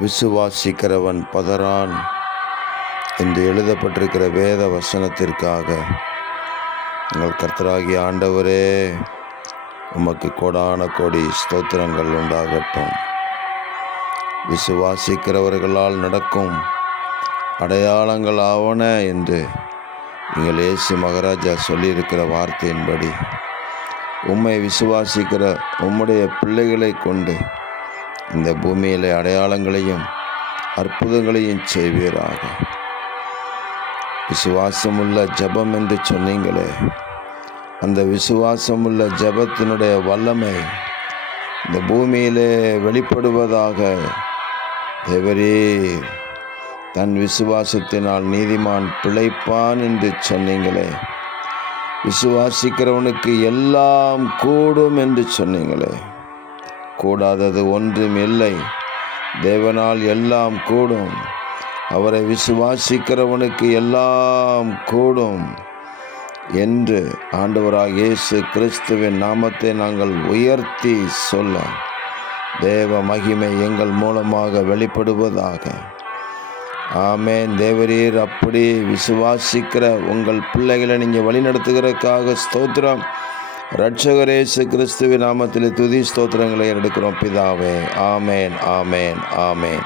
விசுவாசிக்கிறவன் பதறான் என்று எழுதப்பட்டிருக்கிற வேத வசனத்திற்காக எங்கள் கர்த்தராகிய ஆண்டவரே, உமக்கு கோடான கோடி ஸ்தோத்திரங்கள் உண்டாகட்டும். விசுவாசிக்கிறவர்களால் நடக்கும் அடையாளங்கள் ஆவன என்று எங்கள் இயேசு மகாராஜா சொல்லியிருக்கிற வார்த்தையின்படி உம்மை விசுவாசிக்கிற உம்முடைய பிள்ளைகளை கொண்டு இந்த பூமியிலே அடையாளங்களையும் அற்புதங்களையும் செய்வீராக. விசுவாசமுள்ள ஜெபம் என்று சொன்னீங்களே, அந்த விசுவாசமுள்ள ஜெபத்தினுடைய வல்லமை இந்த பூமியிலே வெளிப்படுவதாக. தேவரீர், தன் விசுவாசத்தினால் நீதிமான் பிழைப்பான் என்று சொன்னீங்களே, விசுவாசிக்கிறவனுக்கு எல்லாம் கூடும் என்று சொன்னீங்களே. கூடாதது ஒன்றும் இல்லை. தேவனால் எல்லாம் கூடும். அவரை விசுவாசிக்கிறவனுக்கு எல்லாம் கூடும் என்று ஆண்டவராகிய இயேசு கிறிஸ்துவின் நாமத்தை நாங்கள் உயர்த்தி சொல்ல தேவ மகிமை எங்கள் மூலமாக வெளிப்படுவதாக. ஆமென். தேவரீர், அப்படி விசுவாசிக்கிற உங்கள் பிள்ளைகளை நீங்கள் வழிநடத்துகிறதுக்காக ஸ்தோத்திரம். இரட்சகர் இயேசு கிறிஸ்துவின் நாமத்தில் துதி ஸ்தோத்திரங்களை எடுக்கிறோம் பிதாவே. ஆமென், ஆமென், ஆமென்.